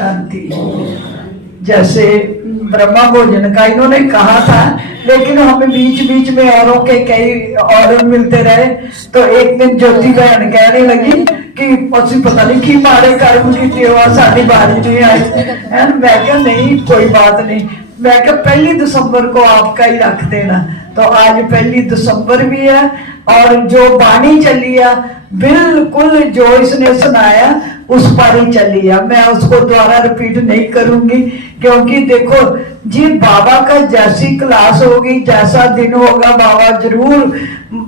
शांति। जैसे ब्रह्मा भोजन का इन्होंने कहा था, लेकिन हमें बीच बीच में औरों के कई ऑर्डर मिलते रहे। तो एक दिन ज्योति बहन कहने लगी कि असि पता नहीं कि मारे कर्म की सेवा साड़ी बारी नहीं आई है। मैं क्या नहीं, कोई बात नहीं। मैं क्या 1 दिसंबर को आपका ही रख देना। तो आज 1 दिसंबर भी है और जो बाणी चली है बिल्कुल जो इसने सुनाया उस पर ही चली है। मैं उसको दोबारा रिपीट नहीं करूंगी, क्योंकि देखो जी बाबा का जैसी क्लास होगी, जैसा दिन होगा, बाबा जरूर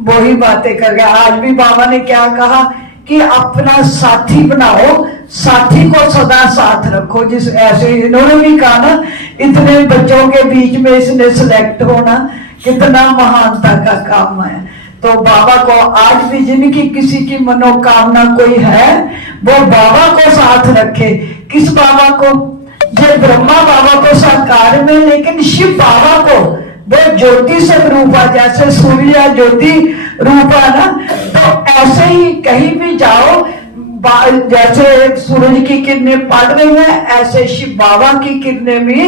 वही बातें करेगा। आज भी बाबा ने क्या कहा कि अपना साथी बनाओ, साथी को सदा साथ रखो। जिस ऐसे इन्होंने भी कहा ना, इतने बच्चों के बीच में इसने सिलेक्ट होना कितना महानता का काम है। तो बाबा को आज भी जिनकी किसी की मनोकामना कोई है वो बाबा को साथ रखे। किस बाबा को? जो ब्रह्मा बाबा को साकार में, लेकिन शिव बाबा को वो ज्योति स्वरूपा, जैसे सूर्य ज्योति रूपा ना, तो ऐसे ही कहीं भी जाओ, जैसे सूरज की किरणें पड़ रही हैं ऐसे शिव बाबा की किरणें भी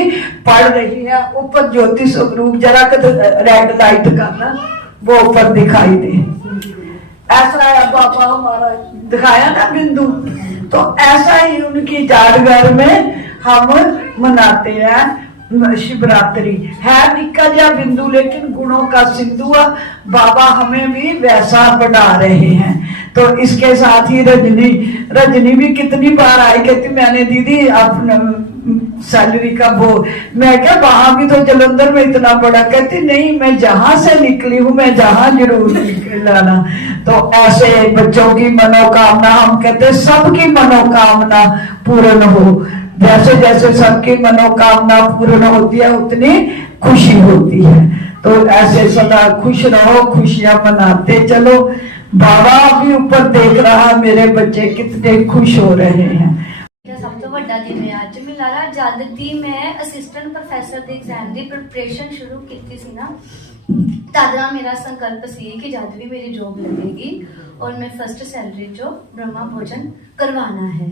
पड़ रही है ऊपर ज्योति स्वरूप। जरा रेड लाइट करना, वो ऊपर दिखाई दे। ऐसा है बाबा हमारा दिखाया ना बिंदु, तो ऐसा ही उनकी जादगर में हम मनाते हैं शिवरात्रि। है निक्का जा बिंदु लेकिन गुणों का सिंधु। बाबा हमें भी वैसा बना रहे हैं। तो इसके साथ ही रजनी भी कितनी बार आई, कहती मैंने दीदी अपना सैलरी का वो, मैं क्या वहां भी तो जलंधर में इतना बड़ा, कहती नहीं मैं जहां से निकली हूं मैं जहां जरूर लाना। तो ऐसे बच्चों की मनोकामना, हम कहते सबकी मनोकामना पूर्ण हो। जैसे जैसे सबकी मनोकामना पूर्ण होती है उतनी खुशी होती है। तो ऐसे सदा खुश रहो, खुशियां मनाते चलो। बाबा भी ऊपर देख रहा, मेरे बच्चे कितने खुश हो रहे हैं। सब तो बड़ा दिन है आज मिलारा। जद दी मैं असिस्टेंट प्रोफेसर के एग्जाम की प्रिपरेशन शुरू की सी ना, तद मेरा संकल्प सी कि जद भी मेरी जॉब लगेगी और मैं फर्स्ट सैलरी चो ब्रह्मा भोजन करवाना है।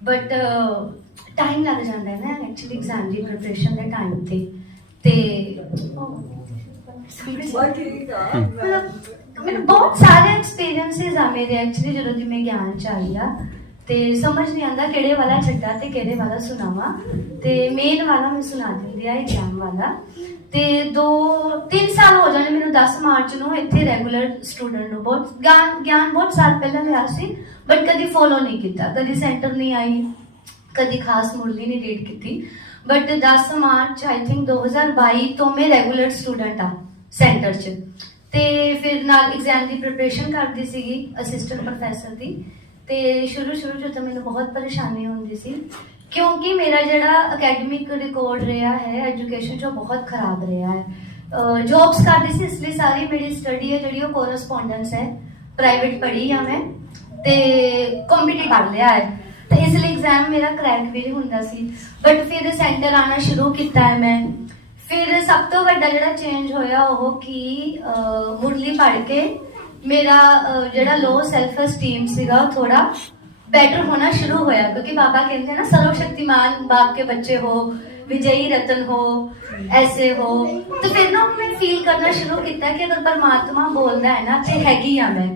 बट टाइम लग जाता है ना एक्चुअली एग्जाम की प्रिपरेशन के टाइम मैंने बहुत सारे एक्सपीरियंसिस आ मेरे एक्चुअली जो दी मैं ज्ञान च आई आ, ते समझ नहीं आता किहड़े वाला छड्डा ते किहड़े वाला सुनावा। ते मेन वाला मैं सुना दिंदी आ एग्जाम वाला। ते 2-3 साल हो जाने मैंने 10 मार्च ਨੂੰ ਇੱਥੇ ਰੈਗੂਲਰ ਸਟੂਡੈਂਟ ਨੂੰ ਬਹੁਤ ਗਿਆਨ ਬਹੁਤ ਸਾਲ ਪਹਿਲਾਂ ਲਿਆ ਸੀ, ਬਟ ਕਦੀ ਫੋਲੋ ਨਹੀਂ ਕੀਤਾ, ਕਦੀ ਸੈਂਟਰ ਨਹੀਂ ਆਈ, ਕਦੀ ਖਾਸ ਮੁਰਲੀ ਨਹੀਂ ਰੀਡ ਕੀਤੀ। ਬਟ 10 ਮਾਰਚ ਆਈ ਥਿੰਕ 2022 ਤੋਂ ਮੈਂ ਰੈਗੂਲਰ ਸਟੂਡੈਂਟ ਆ ਸੈਂਟਰ 'ਚ। ਤੇ ਫਿਰ ਨਾਲ ਐਗਜ਼ਾਮ ਦੀ ਪ੍ਰਿਪਰੇਸ਼ਨ ਕਰਦੀ ਸੀਗੀ ਅਸਿਸਟੈਂਟ ਪ੍ਰੋਫੈਸਰ ਦੀ। ਤੇ ਸ਼ੁਰੂ ਚ ਤਾਂ ਮੈਨੂੰ ਬਹੁਤ ਪਰੇਸ਼ਾਨੀ ਹੁੰਦੀ ਸੀ, ਕਿਉਂਕਿ ਮੇਰਾ ਜਿਹੜਾ ਅਕੈਡਮਿਕ ਰਿਕਾਰਡ ਰਿਹਾ ਹੈ ਐਜੂਕੇਸ਼ਨ 'ਚ ਬਹੁਤ ਖਰਾਬ ਰਿਹਾ ਹੈ। ਜੌਬਸ ਕਰਦੀ ਸੀ, ਇਸ ਲਈ ਸਾਰੀ ਮੇਰੀ ਸਟੱਡੀ ਹੈ ਜਿਹੜੀ ਉਹ ਕੋਰਸਪੋਂਡੈਂਸ ਹੈ, ਪ੍ਰਾਈਵੇਟ ਪੜ੍ਹੀ ਆ ਮੈਂ ਤੇ ਕੰਪੀਟੀਟਿਵ ਕਰ ਲਿਆ ਹੈ। ਤੇ ਇਸ ਲਈ ਐਗਜ਼ਾਮ ਮੇਰਾ ਕਰੈਕ ਵੀ ਨਹੀਂ ਹੁੰਦਾ ਸੀ। ਬਟ ਫਿਰ ਸੈਂਟਰ ਆਉਣਾ ਸ਼ੁਰੂ ਕੀਤਾ ਹੈ ਮੈਂ। ਫਿਰ ਸਭ ਤੋਂ ਵੱਡਾ ਜਿਹੜਾ ਚੇਂਜ ਹੋਇਆ ਉਹ ਕਿ ਮੁਰਲੀ ਪੜ੍ਹ ਕੇ मेरा जड़ा लो सेल्फ एस्टीम सीगा थोड़ा बेटर होना शुरू होया, क्योंकि बाबा कहते हैं ना सर्वशक्तिमान बाप के बच्चे हो, विजयी रतन हो, ऐसे हो। तो फिर ना मैं फील करना शुरू किया कि अगर परमात्मा बोलता है ना तो हैगी आ मैं।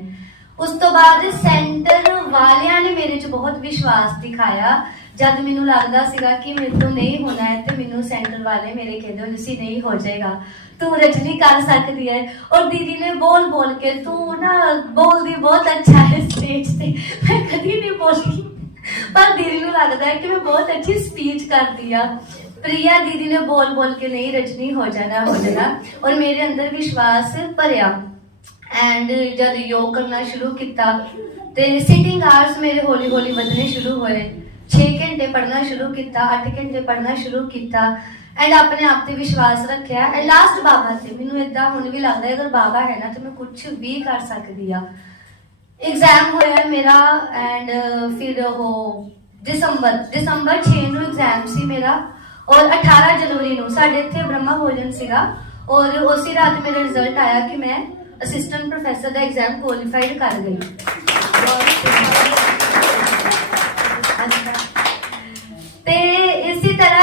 उस तो बाद सेंटर वालियां ने मेरे च बहुत विश्वास दिखाया। जब मैनू लगता सीगा कि मेरे तो नहीं होना है तो मैनू सेंटर वाले मेरे कहते हो जिसी नहीं हो जाएगा, तू रजनी कर सकती है। और दीदी ने बोल बोल के तू ना बोल दी बहुत अच्छा है स्टेज पे। मैं कभी नहीं बोली, पर दीदी को लगता है कि मैं बहुत अच्छी स्पीच कर दिया। प्रिया दीदी ने बोल बोल के नहीं रजनी हो जाना हो जाना, और मेरे अंदर विश्वास भरिया। एंड जब योग करना शुरू किया तो सिटिंग आवर्स मेरे हौली हौली बदने शुरू होए। 6 घंटे पढ़ना शुरू किया, 8 घंटे पढ़ना शुरू किया एंड अपने आप पे विश्वास रखा। एंड लास्ट बाबा से मैनू इदा हुण भी लगता है अगर बाबा है ना तो मैं कुछ भी कर सकती हाँ। एग्जाम होया मेरा एंड फिर वो दिसंबर 6 ਨੂੰ एग्जाम सी मेरा, और 18 जनवरी ਨੂੰ साडे इत्थे ब्रह्मा भोजन सीगा, और उसी रात मेरा रिजल्ट आया कि मैं असिस्टेंट प्रोफेसर का एग्जाम क्वालीफाइड कर गई। ते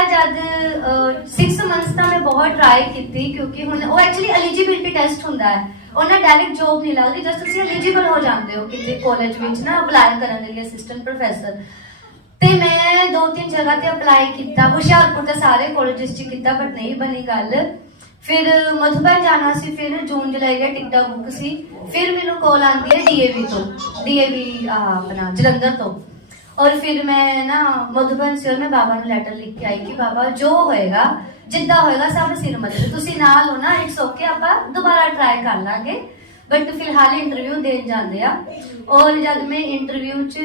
जब 6 मंथ्स का मैं बहुत ट्राई की क्योंकि हुण वो एक्चुअली एलिजिबिलिटी टेस्ट होंदा है ਉਹਨਾਂ डायरेक्ट जॉब नहीं लगती जस्ट ਤੁਸੀਂ एलिजिबल हो जाते हो किसी कॉलेज ਵਿੱਚ ना ਅਪਲਾਈ ਕਰਨ ਦੇ ਲਈ ਅਸਿਸਟੈਂਟ ਪ੍ਰੋਫੈਸਰ ਤੇ ਮੈਂ 2-3 ਜਗ੍ਹਾ ਤੇ ਅਪਲਾਈ ਕੀਤਾ ਹੁਸ਼ਿਆਰਪੁਰ ਤੇ ਸਾਰੇ ਕਾਲਜਸ 'ਚ ਕੀਤਾ ਬਟ ਨਹੀਂ ਬਣੀ ਗੱਲ ਫਿਰ ਮਧੂਬਨ ਜਾਣਾ ਸੀ ਫਿਰ ਜੂਨ ਜੁਲਾਈ ਦਾ ਟਿਕਟਾਂ ਬੁੱਕ ਸੀ ਫਿਰ ਮੈਨੂੰ ਕਾਲ ਆਉਂਦੀ ਹੈ ਡੀਏਵੀ ਆਪਣਾ ਜਲੰਧਰ ਤੋਂ और फिर मैं ना मधुबन से मैं बाबा ਨੂੰ ਲੈਟਰ ਲਿਖ ਕੇ ਆਈ ਕਿ ਬਾਬਾ ਜੋ ਹੋਏਗਾ ਜਿੱਦਾਂ ਹੋਏਗਾ ਸਭ ਸਿਰ ਮੱਥੇ ਤੁਸੀਂ ਨਾਲ ਹੋ ਨਾ ਇਟਸ ਓਕੇ ਆਪਾਂ ਦੁਬਾਰਾ ਟਰਾਈ ਕਰ ਲਾਂਗੇ ਬਟ ਫਿਲਹਾਲ ਇੰਟਰਵਿਊ ਦੇਣ ਜਾਂਦੇ ਆ ਔਰ ਜਦ ਮੈਂ ਇੰਟਰਵਿਊ 'ਚ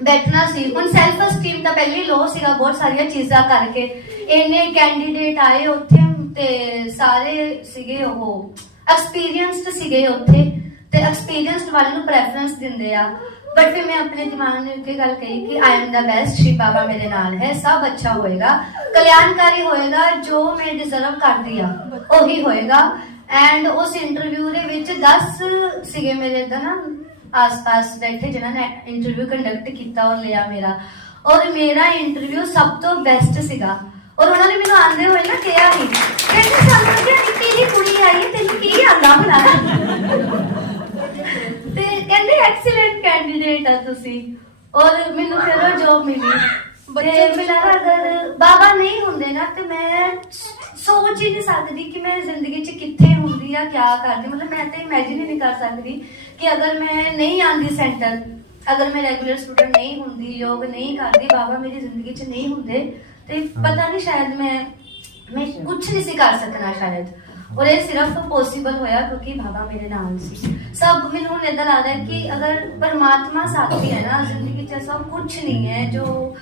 ਬੈਠਣਾ ਸੀ ਹੁਣ ਸੈਲਫ ਅਸਟੀਮ ਤਾਂ ਪਹਿਲੇ ਲੋ ਸੀਗਾ ਬਹੁਤ ਸਾਰੀਆਂ ਚੀਜ਼ਾਂ ਕਰਕੇ ਇੰਨੇ ਕੈਂਡੀਡੇਟ ਆਏ ਉੱਥੇ ਤੇ ਸਾਰੇ ਸੀਗੇ ਉਹ ਐਕਸਪੀਰੀਅੰਸਡ ਸੀਗੇ ਉੱਥੇ ਤੇ ਐਕਸਪੀਰੀਅੰਸਡ ਵਾਲੇ ਨੂੰ ਪ੍ਰੈਫਰੈਂਸ ਦਿੰਦੇ ਆ बट फिर मैं अपने दिमाग में एक गल कही कि I am the best Shiv Baba मेरे नाल है सब अच्छा होएगा कल्याणकारी होएगा जो मैं डिजर्व करदी आ ओही होएगा एंड उस इंटरव्यू दे विच 10 सीगे मेरे इधर ना आस-पास बैठे जिन्हां ने इंटरव्यू कंडक्ट किया और लिया मेरा और मेरा इंटरव्यू सब तो बेस्ट सीगा और उन्होंने मैनू आंदे होए ना कहा ही कहंदे सानू कि निक्की कुड़ी आई है तैनू की आंदा भला ਤੇ ਕਹਿੰਦੇ ਐਕਸੀਲੈਂਟ ਕੈਂਡੀਡੇਟ ਆ ਤੁਸੀਂ ਔਰ ਮੈਨੂੰ ਫਿਰ ਉਹ ਜੌਬ ਮਿਲੀ ਤੇ ਮਿਲਾ ਅਗਰ ਬਾਬਾ ਨਹੀਂ ਹੁੰਦੇ ਨਾ ਤੇ ਮੈਂ ਸੋਚ ਹੀ ਨਹੀਂ ਸਕਦੀ ਕਿ ਮੈਂ ਜ਼ਿੰਦਗੀ 'ਚ ਕਿੱਥੇ ਹੁੰਦੀ ਆ ਕਿਆ ਕਰਦੀ ਮਤਲਬ ਮੈਂ ਤੇ ਇਮੇਜਿਨ ਹੀ ਨਹੀਂ ਕਰ ਸਕਦੀ ਕਿ ਅਗਰ ਮੈਂ ਨਹੀਂ ਆਂਦੀ ਸੈਂਟਰ ਅਗਰ ਮੈਂ ਰੈਗੂਲਰ ਸਟੂਡੈਂਟ ਨਹੀਂ ਹੁੰਦੀ ਯੋਗ ਨਹੀਂ ਕਰਦੀ ਬਾਬਾ ਮੇਰੀ ਜ਼ਿੰਦਗੀ 'ਚ ਨਹੀਂ ਹੁੰਦੇ ਤੇ ਪਤਾ ਨਹੀਂ ਸ਼ਾਇਦ ਮੈਂ ਕੁਝ ਨਹੀਂ ਸੀ ਕਰ ਸਕਣਾ ਸ਼ਾਇਦ और ये सिर्फ पॉसिबल होया क्योंकि बाबा मेरे नाल सी सब मैनूं हुण इदां लगदा है कि अगर परमात्मा साथी है ना जिंदगी च ऐसा कुछ नहीं है जो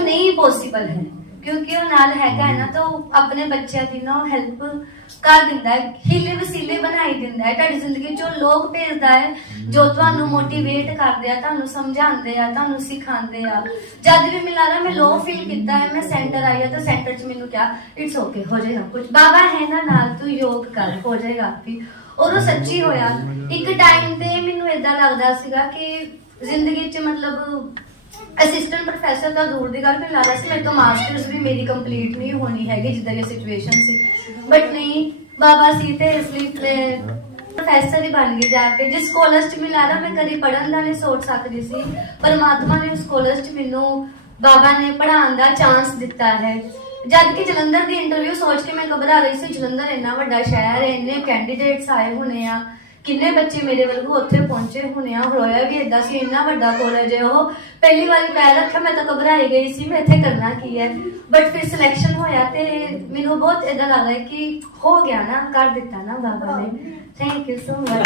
नहीं पॉसिबल है क्योंकि वो नाल हैगा है ना तो अपने बच्चों की ना हेल्प कर दिंदा है हीले वसीले बनाई दिंदा है तुहाडी जिंदगी चों लोग भेजदा है जो तुहानूं मोटिवेट करदे आ तुहानूं समझांदे आ तुहानूं सिखांदे आ जद भी मिला ना मैं लो फील कीता है मैं सेंटर आई तो सेंटर च मैनूं क्या इट्स ओके हो जाएगा कुछ बाबा है ना नाल तू योग कर हो जाएगा भी और वो सच्ची होया एक टाइम ते मैनूं इदां लगदा सीगा कि जिंदगी च मतलब असिस्टेंट प्रोफेसर तो दूर की गल मैं ला सी मेरे तो मास्टर्स भी मेरी कंप्लीट नहीं होनी हैगी जिद्दां दी सिचुएशन सी बट नहीं बाबा सी ते इसलिए प्रोफेसर ही बन गई जाके जिस कॉलेज च मैं ला मैं कभी पढ़न दा नहीं सोच सकती सी परमात्मा ने उस कॉलेज च मैनू बाबा ने पढ़ाने का चांस दिता है जद कि जलंधर की इंटरव्यू सोच के मैं घबरा रही सी जलंधर इन्ना वड्डा शहर है इन्ने कैंडीडेट्स आए होने आ किन्ने बच्चे मेरे वर्गू उत्थे पहुंचे होने आ होया भी इदां सी इन्ना वड्डा कॉलेज है वो पहली बार पैर रखा मैं तो घबराई गई सी मैं इत्थे करना की है बट फिर सिलेक्शन होया ते मैनू बहुत इदां लगदा है कि हो गया ना कर दिता ना बाबा ने थैंक यू सो मच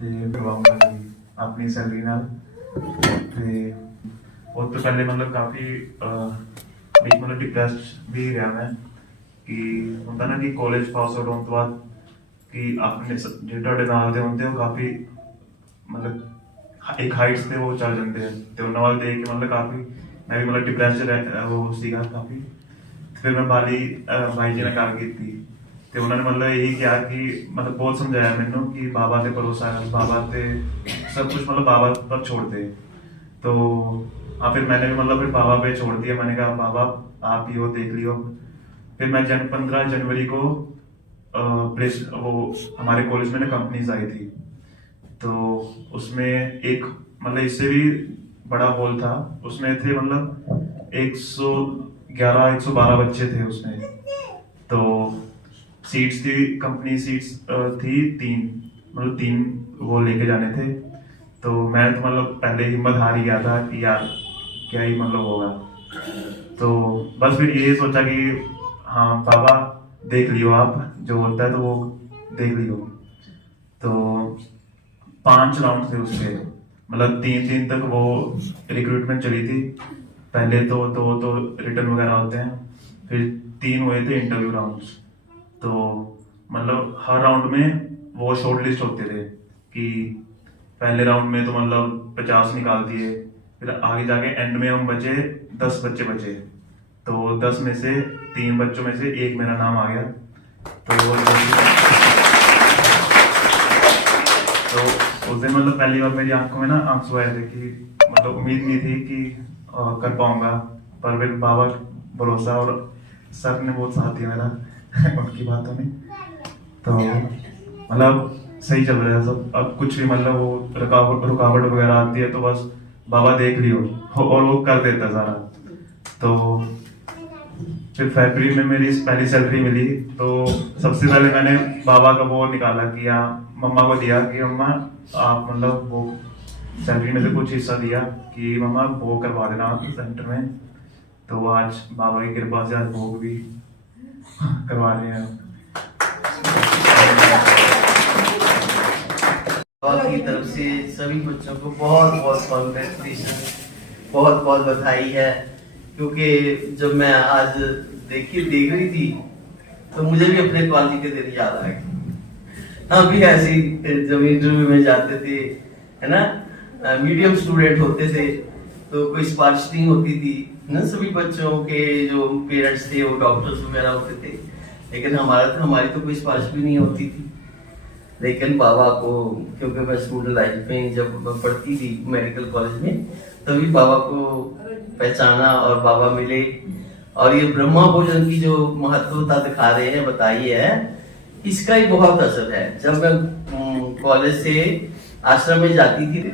ਤੇ ਕਰਵਾਉਂਗਾ ਜੀ ਆਪਣੀ ਸੈਲਰੀ ਨਾਲ ਤੇ ਉਹ ਤੋਂ ਪਹਿਲੇ ਮਤਲਬ ਕਾਫੀ ਵਿੱਚ ਮਤਲਬ ਡਿਪਰੈਸਡ ਵੀ ਰਿਹਾ ਮੈਂ ਕਿ ਹੁੰਦਾ ਨਾ ਕਿ ਕਾਲਜ ਪਾਸ ਆਊਟ ਹੋਣ ਤੋਂ ਬਾਅਦ कि अपने जो ਤੁਹਾਡੇ ਨਾਲ ਦੇ ਹੁੰਦੇ ਉਹ ਕਾਫੀ ਮਤਲਬ ਇੱਕ ਹਾਈਟਸ ਤੇ ਉਹ ਚੱਲ ਜਾਂਦੇ ਆ ਤੇ ਉਹਨਾਂ ਵੱਲ ਦੇਖ ਕੇ ਮਤਲਬ ਕਾਫੀ ਮੈਂ ਵੀ ਮਤਲਬ ਡਿਪਰੈਸ਼ਨ ਉਹ ਸੀਗਾ ਕਾਫੀ ਫਿਰ ਮੈਂ ਬਾਲੀ ਭਾਈ ਜੀ ਨਾਲ ਗੱਲ ਕੀਤੀ ਤੇ ਉਹਨਾਂ ਨੇ ਮਤਲਬ ਇਹੀ ਕਿਹਾ ਕਿ मतलब बहुत समझाया मैंने कि बाबा पे भरोसा है बाबा पे सब कुछ मतलब बाबा पर छोड़ दे तो हाँ फिर मैंने भी मतलब फिर बाबा पे छोड़ दिया मैंने कहा बाबा आप ही हो देख लियो फिर मैं 15 जनवरी को वो हमारे कॉलेज में ना कंपनीज आई थी तो उसमें एक मतलब इससे भी बड़ा हॉल था उसमें थे मतलब 112 बच्चे थे उसमें तो सीट्स थी कंपनी सीट्स थी 3 मतलब 3 वो लेके जाने थे तो मैं तो मतलब पहले हिम्मत हार ही गया था कि यार क्या ही मतलब होगा तो बस फिर ये सोचा कि हाँ बाबा देख लियो आप जो होता है तो वो देख लियो तो 5 राउंड थे उसके मतलब 3 दिन तक वो रिक्रूटमेंट चली थी पहले तो रिटर्न वगैरह होते हैं फिर 3 हुए थे इंटरव्यू राउंड्स तो मतलब हर राउंड में वो शॉर्ट लिस्ट होते थे कि पहले राउंड में तो मतलब 50 निकाल दिए फिर आगे जाके एंड में हम बचे 10 बच्चे बचे तो 10 में से 3 बच्चों में से एक मेरा नाम आ गया तो उस दिन मतलब पहली बार मेरी आंखों में ना आंसू आए थे कि मतलब उम्मीद नहीं थी कि कर पाऊंगा पर फिर बाबा भरोसा, और सर ने बहुत साथ दिया मेरा उनकी बातों में। तो मतलब सही चल रहा है सब। अब कुछ भी मतलब वो रुकावट वगैरह आती है तो बस बाबा देख लियो और वो कर देता है सारा। तो फिर फरवरी में मेरी पहली सैलरी मिली, तो सबसे पहले मैंने बाबा का वो निकाला कि या मम्मा को दिया कि मम्मा आप मतलब वो सैलरी में से कुछ हिस्सा दिया कि मम्मा वो करवा देना आप सेंटर में। तो आज बाबा की कृपा से आज भोग भी करवा रहे हैं। बाबा की तरफ से सभी बच्चों को बहुत बहुत कॉन्ग्रेचुलेशन, बहुत बहुत बधाई है। क्योंकि जब मैं आज देख रही थी तो मुझे भी अपने कॉलेज के दिन याद आ गए। हम भी ऐसे ही जब इंटरव्यू में जाते थे, है ना, मीडियम स्टूडेंट होते थे तो कोई सिफारिश नहीं होती थी ना, सभी बच्चों के जो पेरेंट्स थे वो डॉक्टर्स वगैरह होते थे, लेकिन हमारी तो कोई सिफारिश भी नहीं होती थी। लेकिन बाबा को, क्योंकि मैं स्टूडेंट लाइफ में जब मैं पढ़ती थी मेडिकल कॉलेज में, तभी बाबा को पहचाना और बाबा मिले। और ये ब्रह्मा भोजन की जो महत्वता दिखा रहे हैं, बताई है, इसका ही बहुत असर है। जब मैं कॉलेज से आश्रम में जाती थी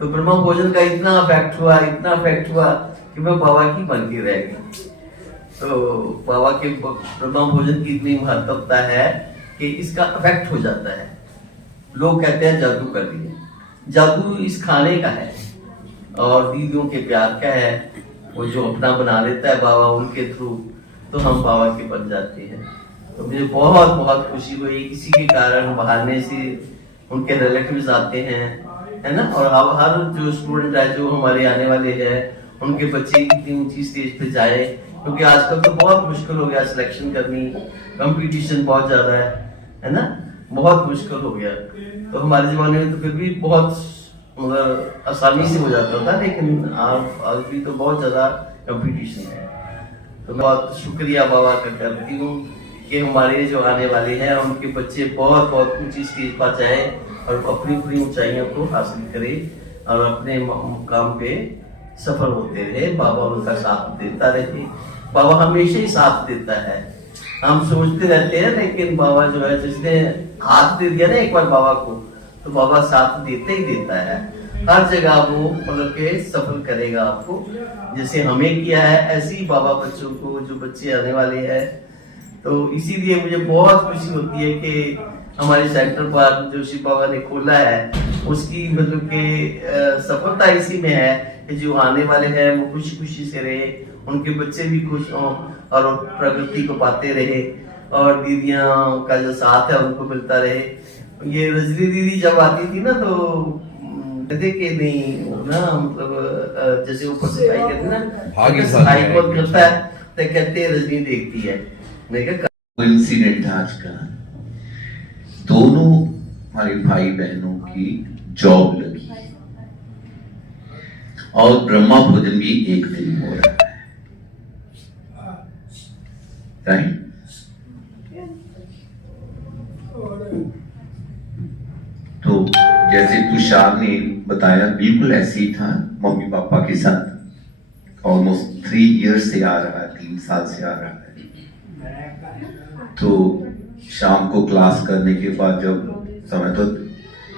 तो ब्रह्मा भोजन का इतना अफेक्ट हुआ कि मैं बाबा की बन के रह गई। तो बाबा के ब्रह्मा भोजन की इतनी महत्वता है कि इसका अफेक्ट हो जाता है। लोग कहते हैं जादू कर दिया, जादू इस खाने का है और दीदियों के प्यार का है। वो जो अपना बना लेता है बाबा उनके थ्रू, तो हम बाबा के बन जाते हैं। तो मुझे बहुत बहुत खुशी हुई, इसी के कारण बहाने से उनके रिलेटिव्स आते हैं, है ना। और हर जो स्टूडेंट है, जो हमारे आने वाले हैं, उनके बच्चे इतनी ऊंची स्टेज पे जाए, क्योंकि आजकल तो बहुत मुश्किल हो गया सिलेक्शन करनी, कंपटीशन बहुत ज्यादा है ना, बहुत मुश्किल हो गया। तो हमारे जमाने में तो फिर भी बहुत मतलब आसानी से हो जाता था, लेकिन आज भी तो बहुत ज्यादा कंपटीशन है। तो मैं बहुत शुक्रिया बाबा का करती हूँ कि हमारे जो आने वाले हैं उनके बच्चे बहुत बहुत ऊंची स्टेज पर जाए और अपनी अपनी ऊंचाइयों को हासिल करे और अपने मुकाम पे सफल होते रहे। बाबा उनका साथ देता रहे। बाबा हमेशा ही साथ देता है। हम सोचते रहते हैं, लेकिन बाबा जो है, जिसने हाथ दे दिया ना एक बार बाबा को, तो बाबा साथ देते ही देता है। हर जगह वो मतलब के सफल करेगा आपको, जैसे हमें किया है ऐसे ही बाबा बच्चों को, जो बच्चे आने वाले हैं। तो इसीलिए मुझे बहुत खुशी होती है कि हमारे सेंटर पर जो शिव बाबा ने खोला है, उसकी मतलब के सफलता इसी में है कि जो आने वाले हैं वो खुशी खुशी से रहे, उनके बच्चे भी खुश हों और प्रगति को पाते रहे, और दीदियां का जो साथ है उनको मिलता रहे। ये रजनी दीदी जब आती थी ना, तो कहते कि नहीं ना, मतलब जैसे ऊपर सफाई करते ना, सफाई कौन करता है, तो कहते रजनी देखती है। इंसिडेंट था आज का, दोनों हमारे भाई बहनों की जॉब लगी और ब्रह्मा भोजन भी एक दिन हो रहा है, राइट। तो जैसे तुषार ने बताया, बिल्कुल ऐसे ही था मम्मी पापा के साथ। ऑलमोस्ट 3 इयर्स से आ रहा है, 3 साल से आ रहा है। तो शाम को क्लास करने के बाद जब समय, तो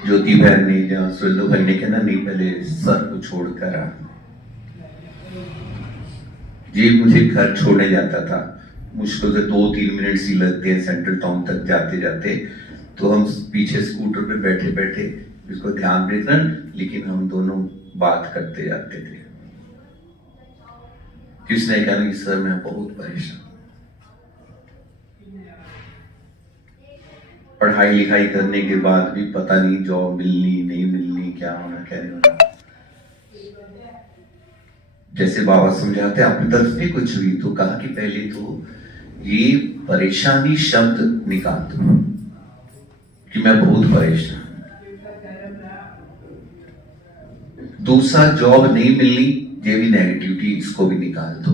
ज्योति बहन ने या सुल्लू भाई ने कहना, नहीं पहले सर को छोड़कर आ। ये मुझे घर छोड़ने जाता था, मुश्किल से 2-3 मिनट ही लगते हैं सेंट्रल टाउन तक जाते जाते। तो हम पीछे स्कूटर पे बैठे बैठे इसको ध्यान देते, लेकिन हम दोनों बात करते जाते थे। किसने कहा कि सर मैं बहुत परेशान, पढ़ाई लिखाई करने के बाद भी पता नहीं जॉब मिलनी नहीं मिलनी, क्या होना क्या नहीं होना। जैसे बाबा समझाते अपनी तरफ से कुछ भी, तो कहा कि पहले तो ये परेशानी शब्द निकाल दो कि मैं बहुत परेशान। दूसरा, जॉब नहीं मिलनी, ये भी नेगेटिविटी, इसको भी निकाल दो।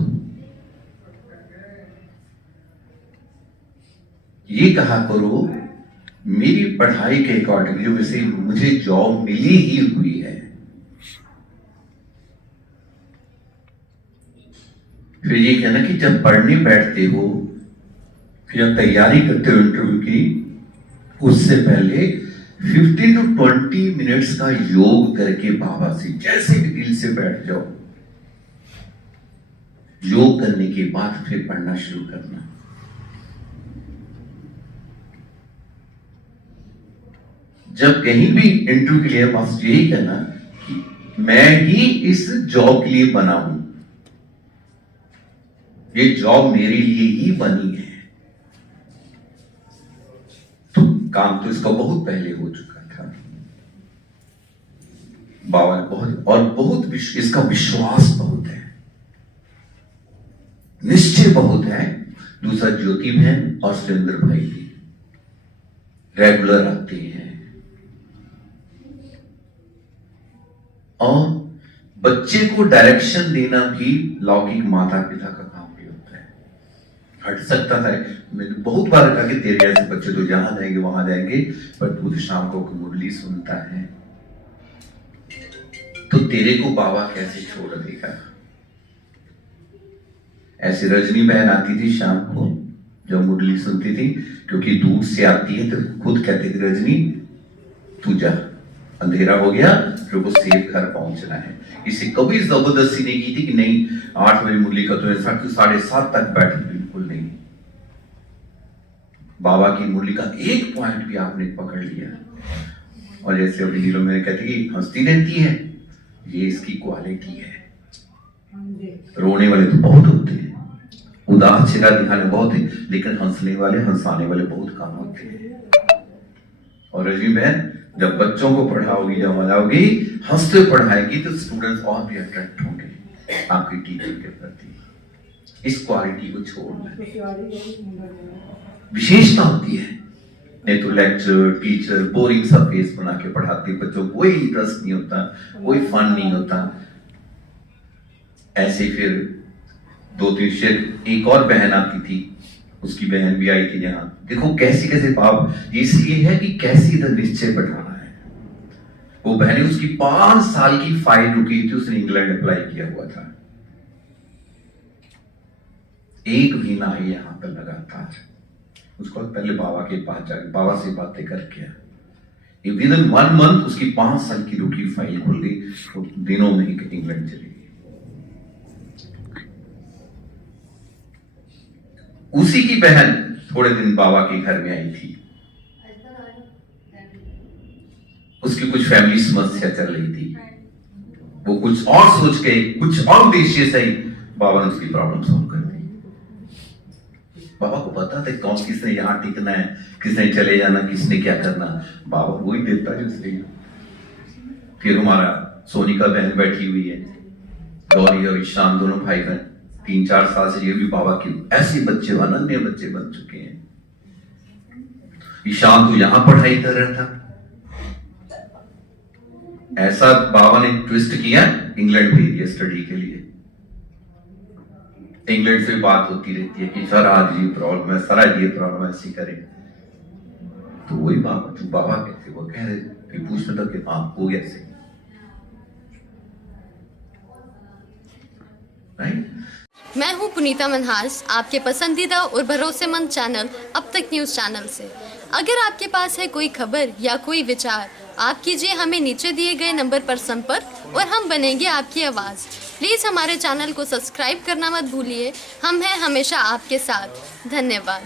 ये कहा करो मेरी पढ़ाई के अकॉर्डिंग, जो वैसे मुझे जॉब मिली ही हुई है, फिर ये कहना कि जब पढ़ने बैठते हो, जब तैयारी करते हो इंटरव्यू की, उससे पहले 15 to 20 मिनट्स का योग करके बाबा से जैसे भी दिल से बैठ जाओ। योग करने के बाद फिर पढ़ना शुरू करना। जब कहीं भी इंटरव्यू के लिए बस यही कहना कि मैं ही इस जॉब के लिए बना हूं, ये जॉब मेरे लिए ही बनी है। तो काम तो इसका बहुत पहले हो चुका था। बाबा ने बहुत इसका विश्वास बहुत है, निश्चय बहुत है। दूसरा ज्योति बहन और सुरेंद्र भाई भी रेगुलर आते हैं। और बच्चे को डायरेक्शन देना भी लौकिक माता पिता का काम भी होता है। हट सकता था, मैंने बहुत बार कहा कि तेरे जैसे बच्चे तो जहां जाएंगे वहां जाएंगे, पर तू तो शाम को मुरली सुनता है, तो तेरे को बाबा कैसे छोड़ देगा। ऐसे रजनी बहन आती थी शाम को जब मुरली सुनती थी, क्योंकि दूर से आती है तो खुद कहती थी रजनी तू जा, अंधेरा हो गया, फिर को सेफ घर पहुंचना है। इसे कभी जबरदस्ती नहीं की थी कि नहीं 8 बजे मुरली का तो 7:30 तक बैठ, बिल्कुल नहीं। बाबा की मुरली का एक पॉइंट भी आपने पकड़ लिया। और जैसे अभी नीलो मैंने कहती कि हंसती रहती है, ये इसकी क्वालिटी है। रोने वाले तो बहुत होते हैं, उदास चेहरा दिखाने बहुत है, लेकिन हंसने वाले हंसाने वाले बहुत कम होते हैं। और रजनी बहन जब बच्चों को पढ़ाओगी, जब मनाओगी, हंसते पढ़ाएगी, तो स्टूडेंट्स और भी अट्रैक्ट होंगे आपकी टीचर के प्रति। इस क्वालिटी को छोड़ना विशेषता होती है। नहीं तो लेक्चर टीचर बोरिंग सा फेस बना के पढ़ाते, बच्चों को कोई इंटरेस्ट नहीं होता, कोई फन नहीं होता। ऐसे फिर 2-3 शेर एक और बहन आती थी, उसकी बहन भी आई थी यहाँ। देखो कैसे बाप, इसलिए है कि कैसे इधर निश्चय बैठाना है। वो बहन, उसकी 5 साल की फाइल रुकी थी, उसने इंग्लैंड अप्लाई किया हुआ था, एक महीना आई यहाँ पर लगातार। उसको पहले बाबा के पास जाके बाबा से बातें करके विद इन 1 मंथ उसकी 5 साल की रुकी फाइल खुल गई, तो दिनों में ही इंग्लैंड चली गई। उसी की बहन थोड़े दिन बाबा के घर में आई थी, उसकी कुछ फैमिली समस्या चल रही थी, वो कुछ और सोच के कुछ और उद्देश्य से ही बाबा ने उसकी प्रॉब्लम सॉल्व कर दी। बाबा को पता था कौन किसने यहाँ टिकना है, किसने चले जाना, किसने क्या करना, बाबा वही देता है उसने। फिर हमारा सोनिका बहन बैठी हुई है, गौरी और ईशान दोनों भाई बहन 3-4 साल से ये भी बाबा के ऐसे बच्चे, अनन्य बच्चे बन चुके हैं। ईशान तो यहां पढ़ाई कर रहा था, ऐसा बाबा ने ट्विस्ट किया, इंग्लैंड भेज दिया स्टडी के लिए। इंग्लैंड से बात होती रहती है कि सर आज ये प्रॉब्लम है, सर आज ये प्रॉब्लम है, ऐसी करें। तो वही बाबा कहते, वो कह रहे फिर पूछने लगे हाँ हो गया से, राइट। मैं हूं पुनीता मनहास, आपके पसंदीदा और भरोसेमंद चैनल अब तक न्यूज़ चैनल से। अगर आपके पास है कोई खबर या कोई विचार, आप कीजिए हमें नीचे दिए गए नंबर पर संपर्क और हम बनेंगे आपकी आवाज़। प्लीज़ हमारे चैनल को सब्सक्राइब करना मत भूलिए। हम हैं हमेशा आपके साथ। धन्यवाद।